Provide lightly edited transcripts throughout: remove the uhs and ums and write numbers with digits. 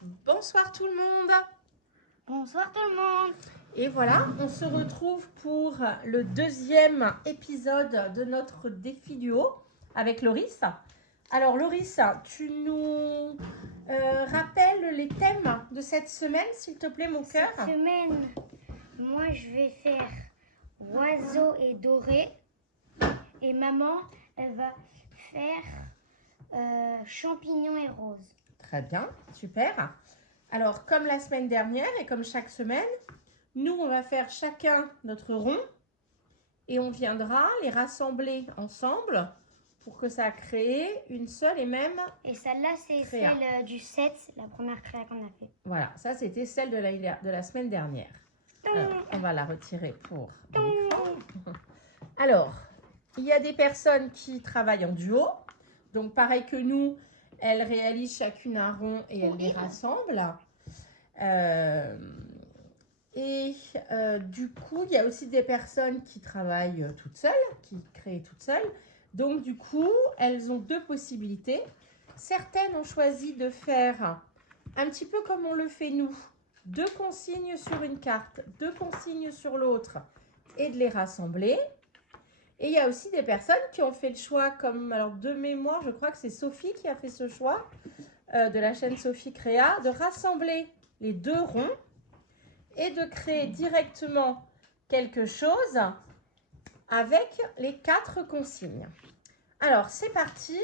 Bonsoir tout le monde. Bonsoir tout le monde. Et voilà, on se retrouve pour le deuxième épisode de notre défi duo avec Loris. Alors Loris, tu nous rappelles les thèmes de cette semaine, s'il te plaît, mon cœur? Cette semaine, moi je vais faire oiseau et doré. Et maman, elle va faire champignons et roses. Très bien, super. Alors, comme la semaine dernière et comme chaque semaine, nous, on va faire chacun notre rond et on viendra les rassembler ensemble pour que ça crée une seule et même. Et celle-là, c'est créa. celle du 7, la première créa qu'on a fait. Voilà, ça c'était celle de la semaine dernière. Alors, on va la retirer pour l'écran. Alors, il y a des personnes qui travaillent en duo. Donc, pareil que nous, elles réalisent chacune un rond et elles les rassemblent. Du coup, il y a aussi des personnes qui travaillent toutes seules, qui créent toutes seules. Donc, du coup, elles ont deux possibilités. Certaines ont choisi de faire un petit peu comme on le fait nous. 2 consignes sur une carte, 2 consignes sur l'autre et de les rassembler. Et il y a aussi des personnes qui ont fait le choix, comme, alors de mémoire, je crois que c'est Sophie qui a fait ce choix, de la chaîne Sophie Créa, de rassembler les 2 ronds et de créer directement quelque chose avec les 4 consignes. Alors, c'est parti.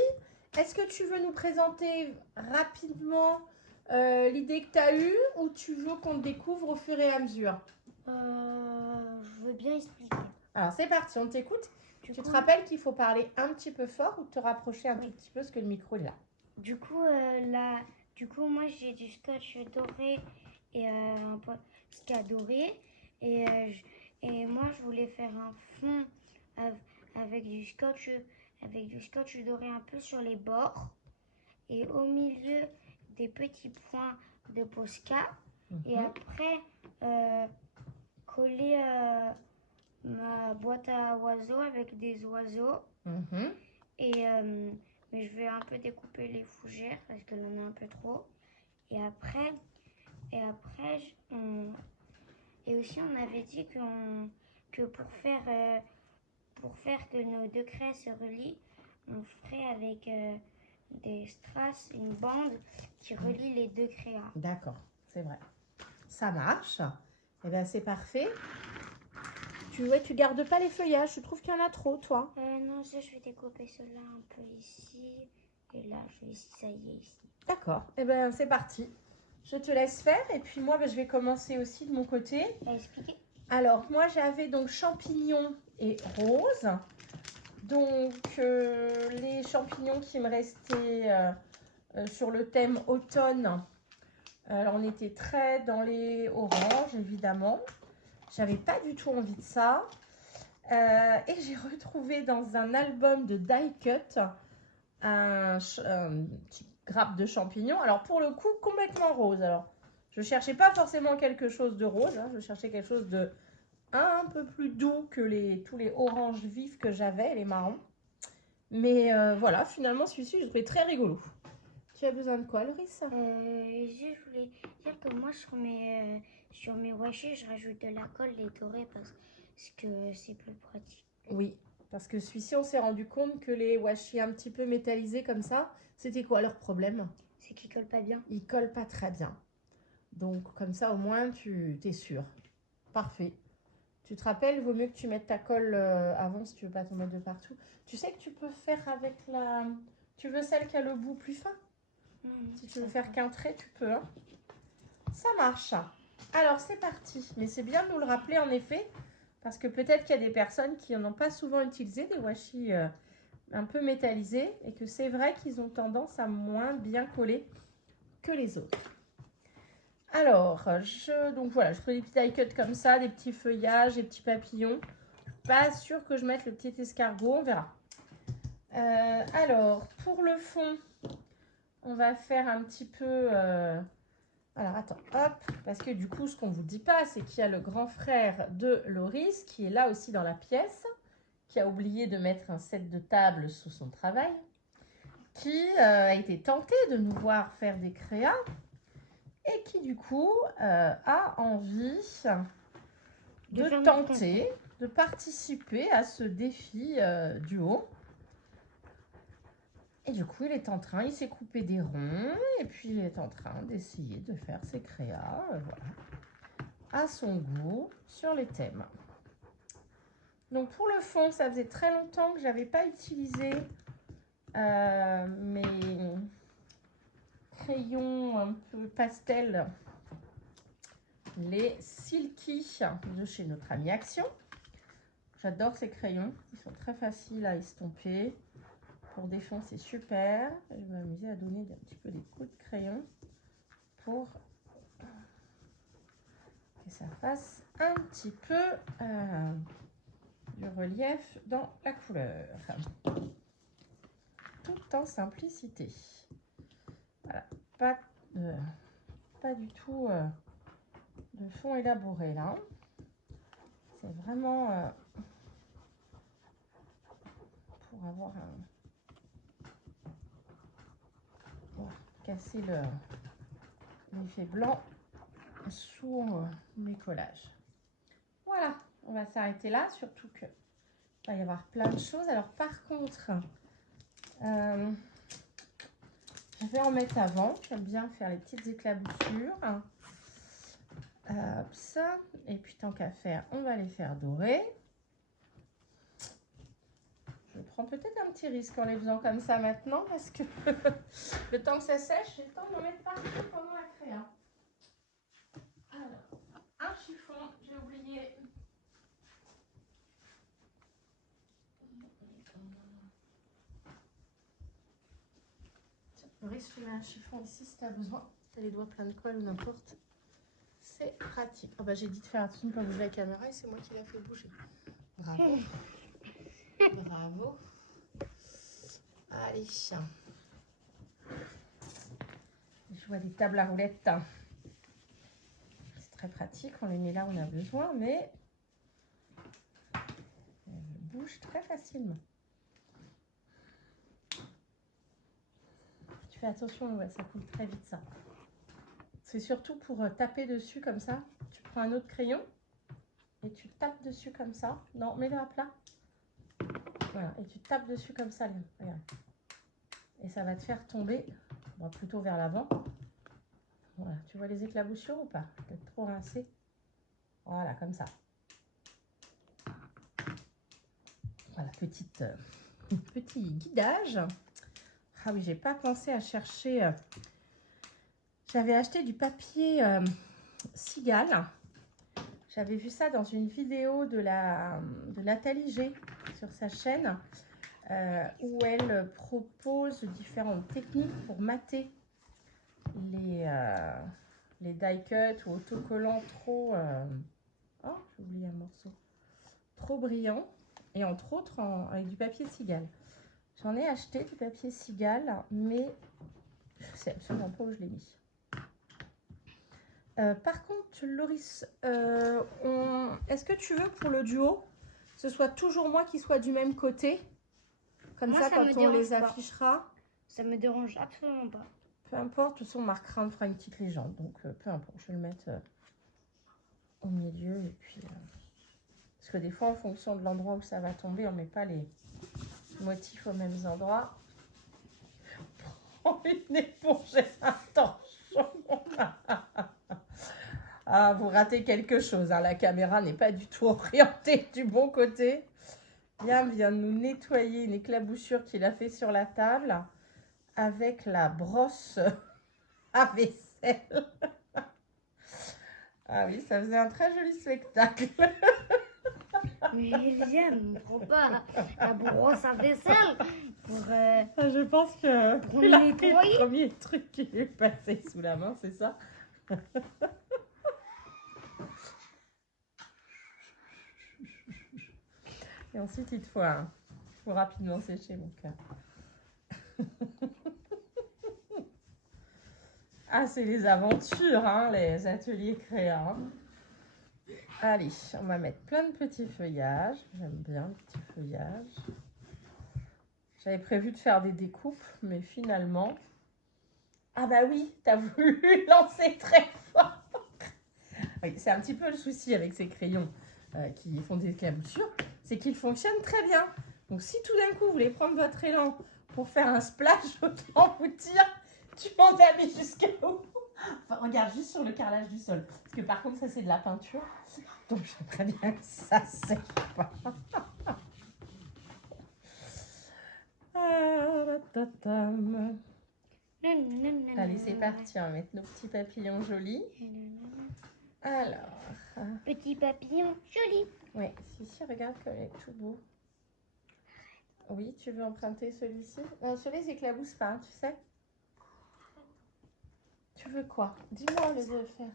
Est-ce que tu veux nous présenter rapidement l'idée que tu as eue ou tu veux qu'on découvre au fur et à mesure? Je veux bien expliquer. Alors, c'est parti, on t'écoute. Tu te rappelles qu'il faut parler un petit peu fort ou te rapprocher un tout petit peu parce que le micro est là. Du coup, moi j'ai du scotch doré et un posca doré. Et moi je voulais faire un fond avec du scotch doré un peu sur les bords. Et au milieu des petits points de posca. Et après, coller ma boîte à oiseaux avec des oiseaux. Mais je vais un peu découper les fougères parce qu'elle en a un peu trop. Et aussi on avait dit que pour faire que nos deux craies se relient, on ferait avec des strass, une bande qui relie les deux créas. D'accord, c'est vrai. Ça marche. Eh bien, c'est parfait. Tu gardes pas les feuillages. Je trouve qu'il y en a trop, toi. Non, ça, je vais découper cela un peu ici. Et là, je vais cisailler ici. D'accord. Eh bien, c'est parti. Je te laisse faire. Et puis, moi, je vais commencer aussi de mon côté. Expliquer. Alors, moi, j'avais donc champignons et roses. Donc, les champignons qui me restaient sur le thème automne. Alors, on était très dans les oranges, évidemment. J'avais pas du tout envie de ça. Et j'ai retrouvé dans un album de die cut un petit grappe de champignons. Alors, pour le coup, complètement rose. Alors, je cherchais pas forcément quelque chose de rose. Je cherchais quelque chose de un peu plus doux que tous les oranges vifs que j'avais, les marrons. Mais voilà, finalement, celui-ci, je trouvais très rigolo. Tu as besoin de quoi, Loris? Je voulais dire que moi, sur mes washis, je rajoute de la colle et dorée parce que c'est plus pratique. Oui, parce que celui-ci, on s'est rendu compte que les washi un petit peu métallisés comme ça, c'était quoi leur problème? C'est qu'ils collent pas bien. Ils collent pas très bien. Donc, comme ça, au moins, tu es sûr. Parfait. Tu te rappelles, vaut mieux que tu mettes ta colle avant si tu veux pas t'en mettre de partout. Tu sais que tu peux faire avec la... Tu veux celle qui a le bout plus fin? Si tu veux faire qu'un trait, tu peux. Hein. Ça marche. Alors, c'est parti. Mais c'est bien de nous le rappeler, en effet, parce que peut-être qu'il y a des personnes qui n'en ont pas souvent utilisé, des washi un peu métallisés, et que c'est vrai qu'ils ont tendance à moins bien coller que les autres. Alors, donc voilà, je fais des petits die cuts comme ça, des petits feuillages, des petits papillons. Pas sûr que je mette le petit escargot, on verra. Alors, pour le fond, on va faire un petit peu... Alors, attends, hop, parce que du coup, ce qu'on ne vous dit pas, c'est qu'il y a le grand frère de Loris qui est là aussi dans la pièce, qui a oublié de mettre un set de table sous son travail, qui a été tenté de nous voir faire des créas. et qui du coup a envie de faire tenter de participer à ce défi duo. Et du coup, il s'est coupé des ronds et puis il est en train d'essayer de faire ses créas, voilà, à son goût sur les thèmes. Donc pour le fond, ça faisait très longtemps que je n'avais pas utilisé mes crayons un peu pastel, les Silky de chez notre ami Action. J'adore ces crayons, ils sont très faciles à estomper. Pour des fonds, c'est super. Je vais m'amuser à donner un petit peu des coups de crayon pour que ça fasse un petit peu du relief dans la couleur. Tout en simplicité. Voilà, pas du tout de fond élaboré là. C'est vraiment pour avoir casser l'effet blanc sous mes collages. Voilà, on va s'arrêter là, surtout que il va y avoir plein de choses. Alors par contre, je vais en mettre avant. J'aime bien faire les petites éclaboussures. Ça. Et puis tant qu'à faire, on va les faire dorer. Je prends peut-être un petit risque en les faisant comme ça maintenant parce que le temps que ça sèche, j'ai le temps d'en mettre partout pendant la créa. Alors, un chiffon, j'ai oublié. Maurice, je te mets un chiffon ici si tu as besoin. Tu as les doigts pleins de colle ou n'importe. C'est pratique. Oh bah, j'ai dit de faire attention de ne pas bouger la caméra et c'est moi qui l'a fait bouger. Bravo. Bravo. Allez. Je vois des tables à roulettes. C'est très pratique. On les met là où on a besoin, mais elles bougent très facilement. Tu fais attention, ouais, ça coule très vite ça. C'est surtout pour taper dessus comme ça. Tu prends un autre crayon et tu tapes dessus comme ça. Non, mets-le à plat. Voilà, et tu tapes dessus comme ça, regarde. Et ça va te faire tomber, bon, plutôt vers l'avant. Voilà, tu vois les éclaboussures ou pas? Peut-être trop rincé. Voilà, comme ça. Voilà, petit guidage. Ah oui, j'ai pas pensé à chercher. J'avais acheté du papier cigale. J'avais vu ça dans une vidéo de Nathalie G sur sa chaîne où elle propose différentes techniques pour mater les die cuts ou autocollants trop... oh, j'ai oublié un morceau. Trop brillant et entre autres avec du papier cigale. J'en ai acheté du papier cigale, mais je sais absolument pas où je l'ai mis. Par contre, Loris, est-ce que tu veux pour le duo, ce soit toujours moi qui soit du même côté? Comme moi, ça, quand on les pas. affichera. Ça me dérange absolument pas. Peu importe, de toute façon, on marquera, on fera une petite légende. Donc, peu importe, je vais le mettre au milieu. Et puis, parce que des fois, en fonction de l'endroit où ça va tomber, on ne met pas les motifs aux mêmes endroits. Prends une éponge et un torchon. Ah, vous ratez quelque chose. Hein. La caméra n'est pas du tout orientée du bon côté. Liam vient de nous nettoyer une éclaboussure qu'il a fait sur la table avec la brosse à vaisselle. Ah oui, ça faisait un très joli spectacle. Mais Liam, ne prend pas la brosse à vaisselle pour... Je pense que pour c'est nettoyer. le premier truc qui lui est passé sous la main, c'est ça? Et ensuite, il faut rapidement sécher mon cœur. Ah, c'est les aventures, hein, les ateliers créa. Allez, on va mettre plein de petits feuillages. J'aime bien les petits feuillages. J'avais prévu de faire des découpes, mais finalement, Ah bah oui, t'as voulu lancer très fort. Oui, c'est un petit peu le souci avec ces crayons qui font des éclaboussures, c'est qu'ils fonctionnent très bien. Donc si tout d'un coup vous voulez prendre votre élan pour faire un splash, autant vous dire, tu m'en as mis jusqu'à où? Enfin, regarde juste sur le carrelage du sol. Parce que par contre, ça c'est de la peinture. Donc j'aimerais bien que ça sèche pas. Ah, tatam. Allez, c'est parti, on va mettre nos petits papillons jolis. Alors. Petit papillon joli. Oui, si, regarde qu'il est tout beau. Oui, tu veux emprunter celui-ci? Non, celui-là, il s'éclabousse pas, tu sais. Tu veux quoi? Dis-moi le de faire.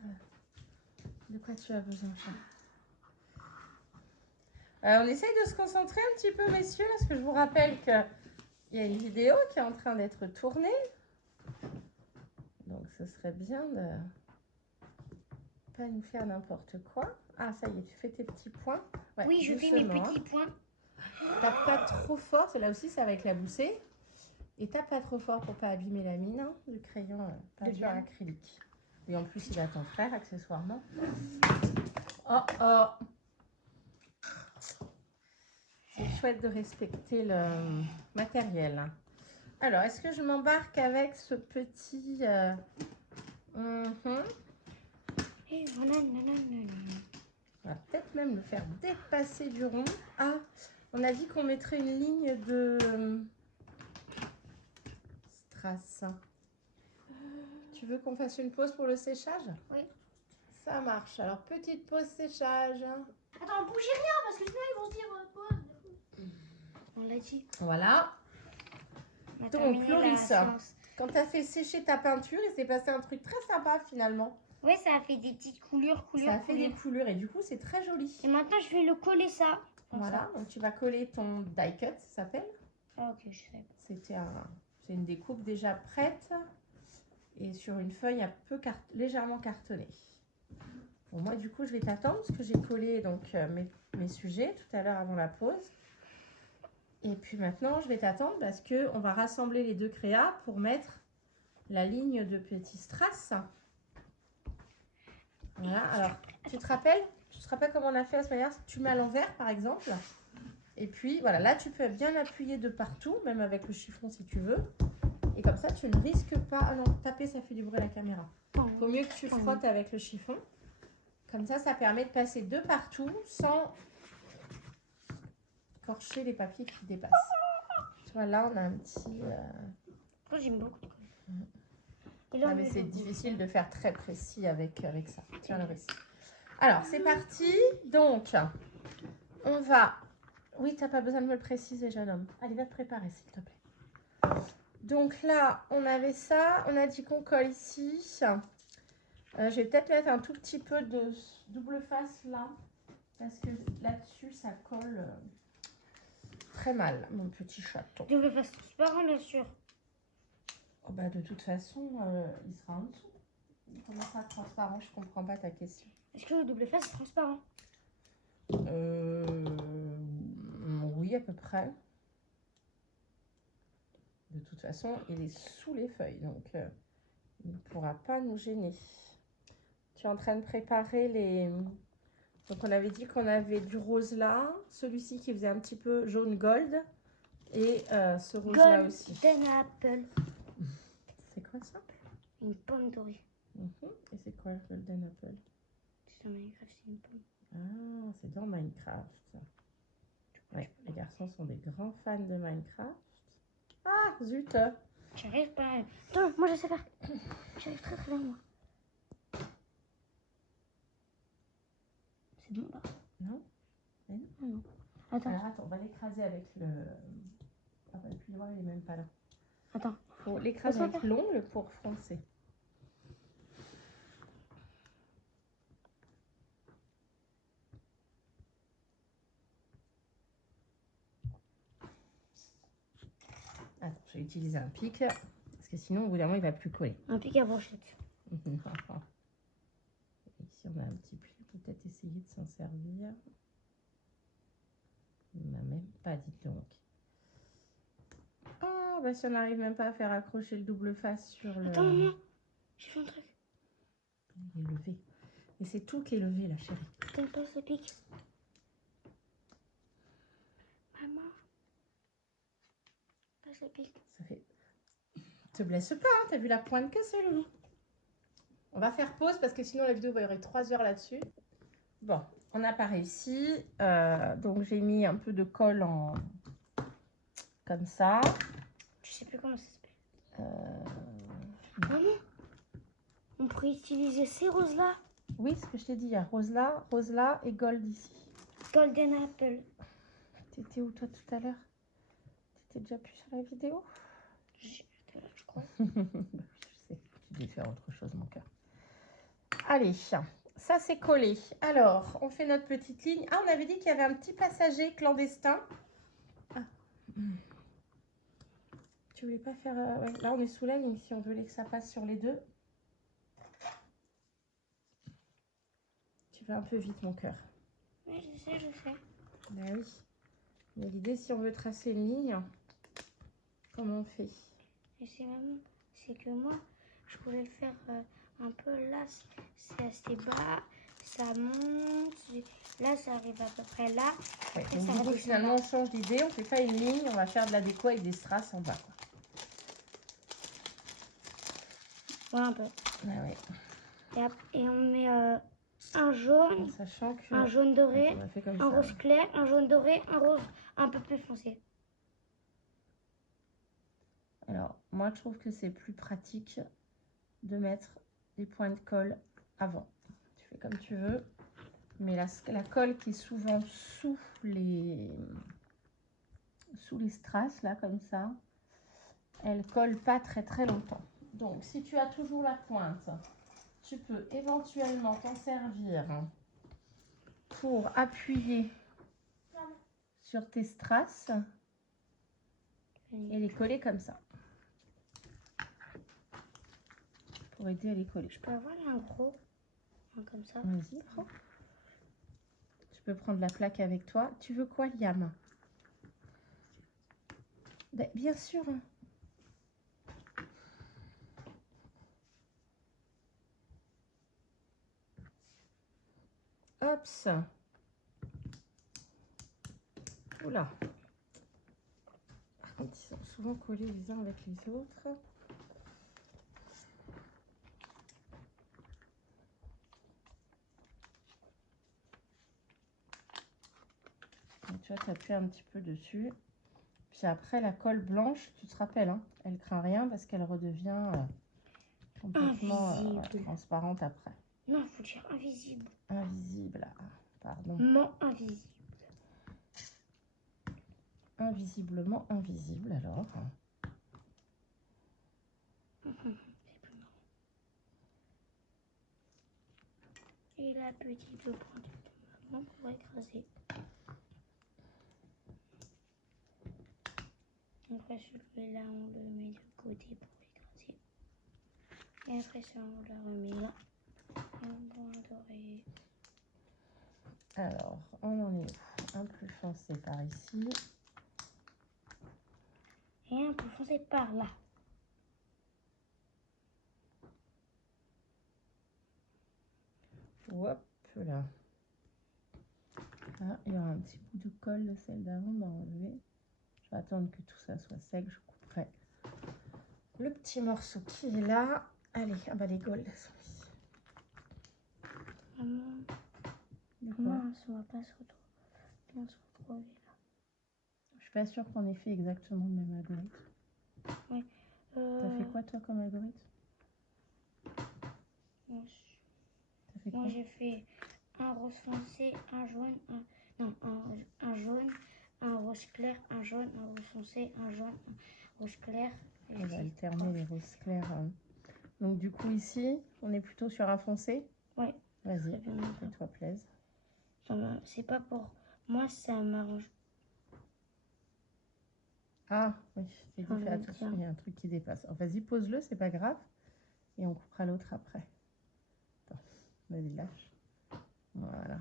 De quoi tu as besoin, chat? On essaye de se concentrer un petit peu, messieurs, parce que je vous rappelle qu'il y a une vidéo qui est en train d'être tournée. Donc, ce serait bien de pas nous faire n'importe quoi. Ah, ça y est, tu fais tes petits points. Ouais, Oui, je fais mes petits points. Tape pas trop fort, là aussi, ça va éclabousser. Et tape pas trop fort pour pas abîmer la mine hein, du crayon peinture acrylique. Et en plus, il a ton frère, accessoirement. Oh, oh! C'est chouette de respecter le matériel. Alors, est-ce que je m'embarque avec ce petit... On va peut-être même le faire dépasser du rond. Ah, on a dit qu'on mettrait une ligne de strass. Tu veux qu'on fasse une pause pour le séchage? Oui. Ça marche. Alors, petite pause séchage. Attends, bougez rien parce que sinon ils vont se dire pause. On l'a dit. Voilà. Donc, Loris, quand tu as fait sécher ta peinture, il s'est passé un truc très sympa finalement. Oui, ça a fait des petites coulures. Ça a fait des coulures et du coup, c'est très joli. Et maintenant, je vais le coller ça. Voilà, donc tu vas coller ton die cut, ça s'appelle. Ah, ok, je sais. C'est une découpe déjà prête et sur une feuille un peu légèrement cartonnée. Bon, moi, du coup, je vais t'attendre parce que j'ai collé donc mes sujets tout à l'heure avant la pause. Et puis maintenant, je vais t'attendre parce qu'on va rassembler les deux créas pour mettre la ligne de petits strass. Voilà, alors, tu te rappelles comment on a fait à ce manière? Tu mets à l'envers, par exemple. Et puis, voilà, là, tu peux bien appuyer de partout, même avec le chiffon si tu veux. Et comme ça, tu ne risques pas... Ah non, taper, ça fait du bruit à la caméra. Il faut mieux que tu frottes avec le chiffon. Comme ça permet de passer de partout sans corcher les papiers qui dépassent. Tu vois, là, on a un petit... J'aime beaucoup. Ah, mais c'est difficile de faire très précis avec ça. Tiens, le risque. Alors, c'est parti. Donc, on va... Oui, tu n'as pas besoin de me le préciser, jeune homme. Allez, va te préparer, s'il te plaît. Donc là, on avait ça. On a dit qu'on colle ici. Je vais peut-être mettre un tout petit peu de double face là. Parce que là-dessus, ça colle très mal, mon petit chaton. Double face transparent, bien sûr. Oh bah, de toute façon, il sera en dessous. Comment ça, transparent? Je comprends pas ta question. Est-ce que le double face est transparent? Oui, à peu près. De toute façon, il est sous les feuilles, donc il ne pourra pas nous gêner. Tu es en train de préparer les... Donc, on avait dit qu'on avait du rose là, celui-ci qui faisait un petit peu jaune gold, et ce rose là aussi. Golden apple. C'est quoi ça? Une pomme dorée. Et c'est quoi le golden apple? C'est dans Minecraft, c'est une pomme. Ah, c'est dans Minecraft. Ouais, les garçons sont des grands fans de Minecraft. Ah, zut! J'arrive pas. Attends, moi je sais faire. J'arrive très très bien, moi. C'est bon là? Non? Mais non. Non. Attends. Alors attends, on va l'écraser avec le... Ah bah, le plioir, il est même pas là. Attends. Faut l'écraser avec l'ongle pour froncer. Attends, je vais utiliser un pic, parce que sinon, au bout d'un moment, il va plus coller. Un pic à brochette. Ici, on a un petit pli, on peut peut-être essayer de s'en servir. Il m'a même pas dit donc. Ah, bah si on n'arrive même pas à faire accrocher le double face sur le... Attends, maman, j'ai fait un truc. Il est levé. Et c'est tout qui est levé, la chérie. T'aimes pas ce pic? Maman, pas ce pic. Ça fait... Te blesse pas, hein, t'as vu la pointe que c'est, Loulou. On va faire pause parce que sinon la vidéo va durer 3 heures là-dessus. Bon, on n'a pas réussi. Donc j'ai mis un peu de colle en... comme ça. Je sais plus comment ça s'appelle. Maman, on pourrait utiliser ces roses-là. Oui, ce que je t'ai dit, il y a rose là et gold ici. Golden Apple. T'étais où toi tout à l'heure? T'étais déjà plus sur la vidéo? Je crois. Je sais, tu devais faire autre chose, mon cœur. Allez, ça c'est collé. Alors, on fait notre petite ligne. Ah, on avait dit qu'il y avait un petit passager clandestin. Ah. Tu voulais pas faire... ouais. Là, on est sous la ligne si on voulait que ça passe sur les deux. Tu vas un peu vite, mon cœur. Oui, je sais, je sais. Ben oui. Mais l'idée, si on veut tracer une ligne, comment on fait? Et c'est maman, c'est que moi, je voulais le faire un peu là, c'est assez bas, ça monte, là ça arrive à peu près là. Ouais, Après, donc ça du coup, redescend finalement, là. on change d'idée. On fait pas une ligne, on va faire de la déco avec des strass en bas, quoi. Ouais, un peu. Ouais, ouais. Et on met un jaune, Sachant que... un jaune doré, on a fait comme un ça. rose clair, un jaune doré, un rose un peu plus foncé. Alors, moi, je trouve que c'est plus pratique de mettre des points de colle avant. Tu fais comme tu veux. Mais la colle qui est souvent sous les strass, là, comme ça, elle colle pas très très longtemps. Donc, si tu as toujours la pointe, tu peux éventuellement t'en servir pour appuyer sur tes strass et les coller comme ça. Pour aider à les coller. Je peux avoir un gros, un comme ça. Vas-y, prends. Tu peux prendre la plaque avec toi. Tu veux quoi, Liam? Ben, bien sûr. Hops. Oula. Par contre, ils sont souvent collés les uns avec les autres. Et tu vois, tu appuies un petit peu dessus. Puis après, la colle blanche, tu te rappelles, hein, elle craint rien parce qu'elle redevient complètement transparente après. Non, il faut dire invisible. Invisible, pardon. Non, invisible. Invisiblement invisible, alors. C'est plus marrant. Et la petite le prend du maman pour écraser. Après celui-là, on le met de côté pour écraser. Et après ça, on la remet là. Un point doré. Alors, on en est un plus foncé par ici. Et un peu foncé par là. Hop là. Ah, il y aura un petit bout de colle de celle d'avant, on va enlever. Je vais attendre que tout ça soit sec, je couperai le petit morceau qui est là. Allez, ah bah les golds sont ici. Maman, ça va pas se retrouver là. Je suis pas sûre qu'on ait fait exactement le même algorithme. Oui. T'as fait quoi toi comme algorithme? Moi j'ai fait un rose foncé, un jaune, un jaune, un rose clair, un jaune, un rose foncé, un jaune, un rose clair. On va alterner les roses clairs. Donc du coup ici, on est plutôt sur un foncé. Oui. Vas-y, fais-toi plaisir. C'est pas pour moi, ça m'arrange. Ah oui, j'ai dit fais attention, il y a un truc qui dépasse. Alors, vas-y, pose-le, c'est pas grave. Et on coupera l'autre après. Attends, vas-y, lâche. Voilà.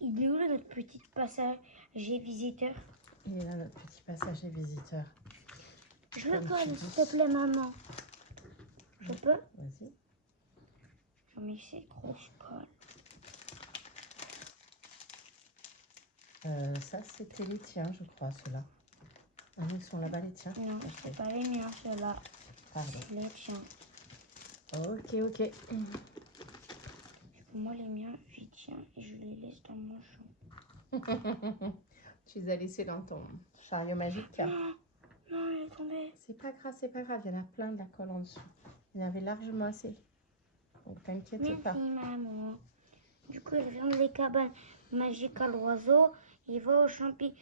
Il est où là, notre petit passager visiteur? Il est là notre petit passage des visiteurs. Je le Comme colle, tu s'il dis. te plaît, maman. Je peux? Vas-y. Mais c'est gros, je colle. Ça, c'était les tiens, je crois, ceux-là. Ah, ils sont là-bas, les tiens. Non, Ok. c'est pas les miens, ceux-là. Pardon. C'est les tiens. Ok, ok. Moi, les miens, j'y tiens et je les laisse dans mon champ. Tu les as laissés dans ton chariot magique. Non, il est tombé. C'est pas grave, c'est pas grave. Il y en a plein de la colle en dessous. Il y en avait largement assez. Donc, t'inquiète Merci, pas. maman. Du coup, il vient des cabanes magiques à l'oiseau. Il va au champignon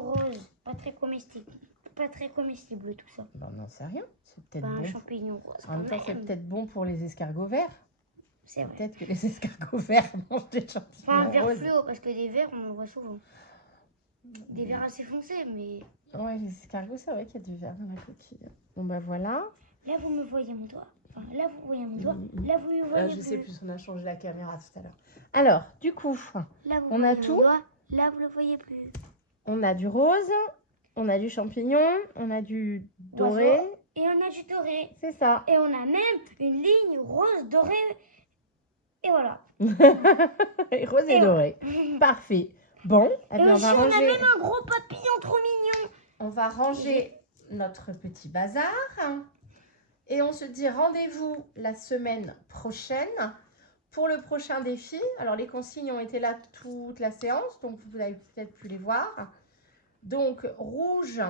rose. Pas très comestible. Pas très comestible, tout ça. Ben, on n'en sait rien. C'est peut-être Pas un bon. champignon rose. En même temps, quand c'est même. peut-être bon pour les escargots verts. C'est vrai. Peut-être que les escargots verts mangent des Pas un champignons vert roses. fluo, parce que des verts, on en voit souvent. Des verts assez foncés, mais... Ouais, les escargots, c'est vrai qu'il y a du vert dans la coquille. Bon, bah voilà. Là, vous me voyez mon doigt. Enfin, là, vous voyez mon doigt. Là, vous me voyez Là, je sais plus, on a changé la caméra tout à l'heure. Alors, du coup, Là, vous on a voyez tout. mon doigt. Là, vous le voyez plus. on a du rose, on a du champignon, on a du doré. Oiseau. Et on a du doré. C'est ça. Et on a même une ligne rose dorée. Et voilà. Et rose et Et doré. Parfait. Bon, eh Et bien, on aussi, va on a ranger. même un gros papillon trop mignon. On va ranger notre petit bazar et on se dit rendez-vous la semaine prochaine pour le prochain défi. Alors les consignes ont été là toute la séance, donc vous avez peut-être pu les voir. Donc rouge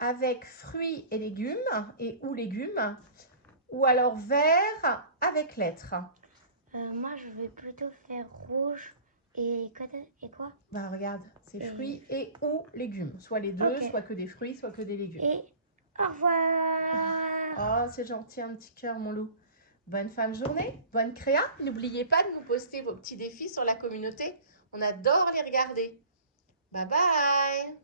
avec fruits et légumes ou légumes, ou alors vert avec lettres. Moi, je vais plutôt faire rouge et quoi? Bah regarde, c'est fruits et ou légumes, soit les deux, Ok. soit que des fruits, soit que des légumes. Et au revoir. Oh, c'est gentil, un petit cœur, mon loup. Bonne fin de journée, bonne créa. N'oubliez pas de nous poster vos petits défis sur la communauté. On adore les regarder. Bye bye.